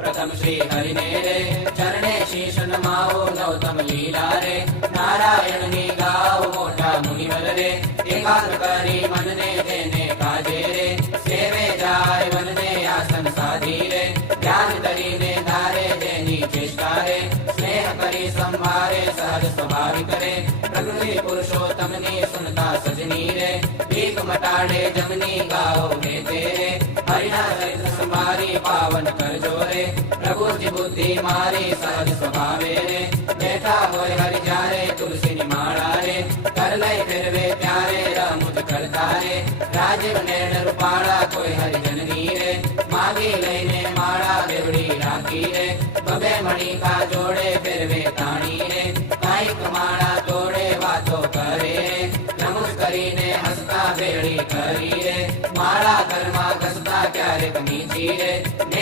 प्रथम श्री हरि ने रे चरणे शीश नमाओ नौतम लीला रे नारायण नी गाओ मोटा मुनिवर रे एकाग्र करी मन ने देने काजे रे सेवे जाय मन ने आसन साधी रे ध्यान करी ने धारे देनी चेष्टा रे स्नेह करी संभारे सहज स्वाभाविक रे प्रकृति पुरुषोत्तम नी सुनता सजनी रे भीख मटाड़े जमनी गाओ रे तेरे हरिना चरित्र संभारी पावन कर जोरे प्रभु जी बुद्धि मारी सहज स्वभावे रे बैठा होय हरि जारे तुलसी निमाड़ा रे कर ले फिर वे प्यारे रमुज करता रे राजीव नैन रूपाड़ा कोई हरि जननी रे मांगी लईने माड़ा बेवड़ी राखी रे बबे मणि का जोड़े फिर वे ताणी रे काई कमाड़ा तोड़े वातो करे रे नमुज करीने हसता बेड़ी करी रे माड़ा कर्मा घसता क्यारे नीची रे ने